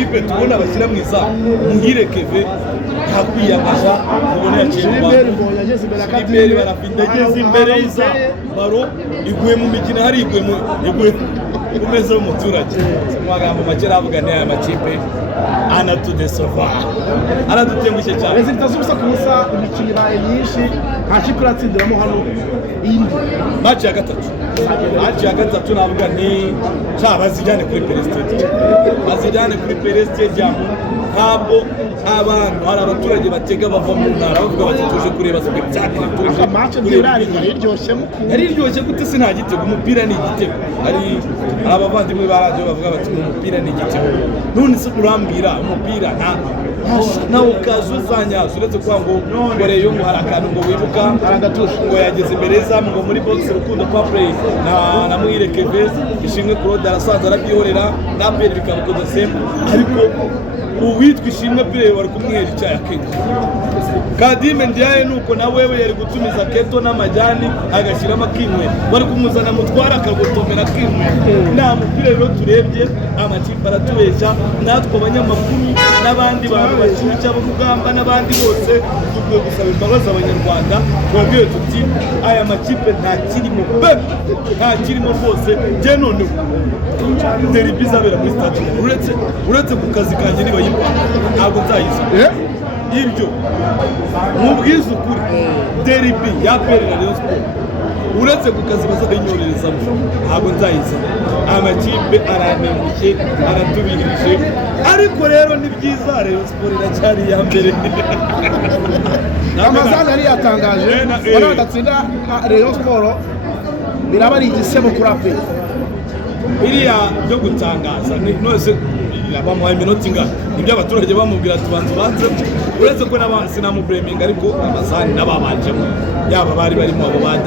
amakipe tubona bashyira mu izamu Muhire Keve ntakwiyamaza mubona yaciye mu Gilbert barafite ageze imbere y'izamu baro iguye mu mikino hari iguye kumeza y'umuturage mu magambo make aravuga ne aya makipe anatudesova aradutengushye cyane resulta z'ubusa ku busa imikino ibaye myinshi nta kipe iratsindiramo hano indi match ya gatatu navuga ni bazijyane kuri Pele Stadium ntabwo abantu hari abaturage batega bava mu ntara bavuga bati tuje kureba spectacle tuje match ndirari yariryoshye gute se nta gitego umupira ni igitego hari abavandimwe ba radio bavuga bati umupira ni igitego none se urambira umupira na ukazo zanyazo uretse kwa ngo koreyo ngo harakana ngo wibuka ngo yageze imbere zamu ngo muri box Rukundo Paplay na Muhire Keve ishimwe Claude arasanze arabyihorera na Pele bikamukoza sema ariko uwitwa ishimwe Pele wari kumwihera icyayi akenshi Kadime Ndiaye nuko na wewe yari gutumiza keto n'amajyani agashyiramo kimwe bari kumuzana mutwara akagotomera kimwe nta mupira rero turebye amakipe aratubeshya natwe abanyamakuru n'abandi bantu bakiri cyabo kugamba n'abandi bose dukwiye gusaba imbabazi abanyarwanda twabwiye tuti aya makipe nta kirimo rwose je none derby zabera muri stade uretse ku kazi kanjye niba yipa ntabwo nzayiza ibyo mubwiza ukuri derby ya Pele na Rayon Sport uretse ku kazi bazabinyorerezamo ntabwo nzayiza amakipe aranenguke aratubihirije ariko rero ni byiza Rayon Sport iracyari ya mbere Amazana yari yatangaje baragatsinda Rayon Sport biraba ari igisebo kuri Aperi biriya byo gutangaza nose bamuhaye iminota ingana ibyo abaturage bamubwira tubanze uretse ko sinamubureminga ariko Amazani n'ababanjemo yaba bari barimo abo ba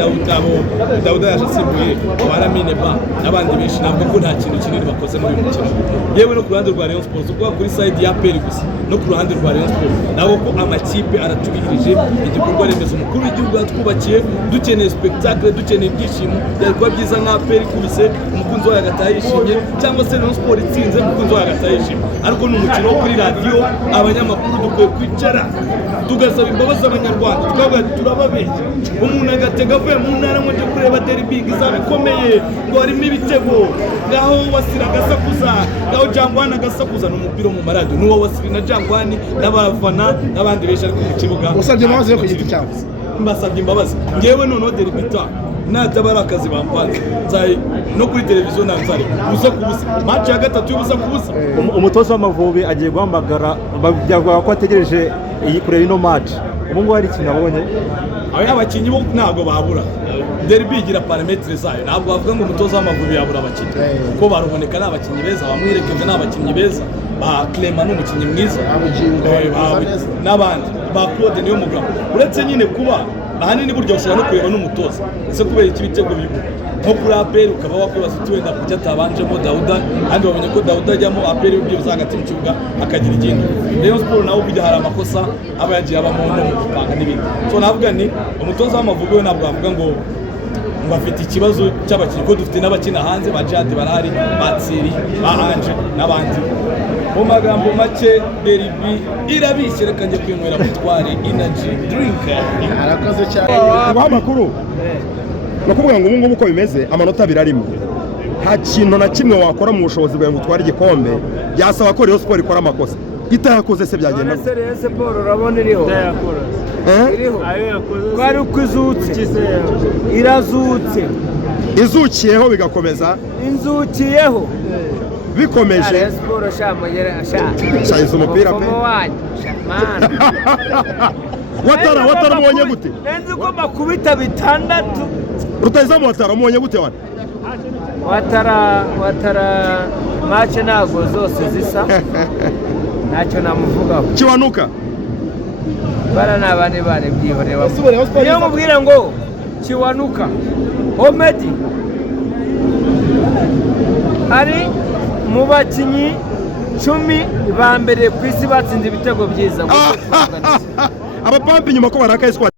Dawuda yajasimbuye baramine ba n'abandi benshi ntabwo ko nta kintu kinini bakoze muri uyu mukino yewe no ku ruhande rwa Rayon Sport ubwo kuri side ya Pele gusa no ku ruhande rwa Rayon Sport nabo ko amakipe aratubihirije igikorwa remezo umukuru w'igihugu yatwubakiye dukeneye spectacle dukeneye ibyishimo byari kuba byiza nka Pele kubise umukunzi wayo agataha yishimye cyangwa se Rayon Sport itsinze umukunzi wayo agataha yishimye ariko ni umukino wo kuri radio abanyamakuru dukwiye kwicara tugasaba imbabazi abanyarwanda tukavuga turababeshya umuntu agatega avuye mu ntara ngo njye kureba derby izaba ikomeye ngo harimo ibitego ngaho Wasira agasakuza ngaho Jangwani agasakuza n'umupira mu maradiyo n'uwo Wasira na Jangwani n'abafana n'abandi benshi ariko mu kibuga usabye imbabazi yo ku giti cyawe mbasabye imbabazi ngewe noneho derby natabara akazi bampanze nzayi no kuri televiziyo nanzari ubusa ku busa match ya gatatu y'ubusa ku busa umutoza w'Amavubi agiye guhamagara byavuga ko ategereje iyi kure ino match ubu ngo hari ikintu abonye abakinnyi bo ntabwo babura derby igira parametre zayo ntabwo bavuga ngo umutoza w'Amavubi yabura abakinnyi kuko baruboneka n'abakinnyi beza bamwirekeje n'abakinnyi beza ba Clement n'umukinnyi mwiza n'abandi ba Claude niyo mugabo uretse nyine kuba ahanini buryo ushobora no kureba n'umutoza ese kubera iki bitego bibu nko kuri Aperi ukaba wakwibaza uti wenda kuki atabanjemo Dawuda kandi babonye ko Dawuda ajyamo Aperi ubyibuze hagati mu kibuga akagira igendo Rayon Sport nawe ubujya hari amakosa aba yagiye abamo no mu gupanga n'ibindi so navuga ni umutoza w'Amavubi we ntabwo avuga ngo afite ikibazo cy'abakinnyi ko dufite n'abakina hanze ba Jade barahari ba Tsiri ba Anje n'abandi mu magambo make derby irabishye reka njye kwinywera mutware energy drink arakoze cyane amakuru nakubwira ngo ubu ngubu uko bimeze amanota abiri arimo nta kintu na kimwe wakora mu bushobozi bwawe ngo utware igikombe byasaba ko Rayon Sport ikora amakosa itayakoze se byagenda Rayon Sport urabona iriho iriho kwari uko izutse irazutse izukiyeho bigakomeza inzukiyeho bikomeje Rayon Sport shayiza umupira pe watara mubonye gute nenzi ko makubita bitandatu rutayizamu watara mubonye gute wana watara match ntabwo zose zisa ntacyo namuvugaho Kiwanuka bara nabane bane byihoreba iyo mubwira ngo Kiwanuka Omedi ari mu bakinnyi 10 ba mbere ku isi batsinze ibitego byiza abapampi nyuma ko barakaye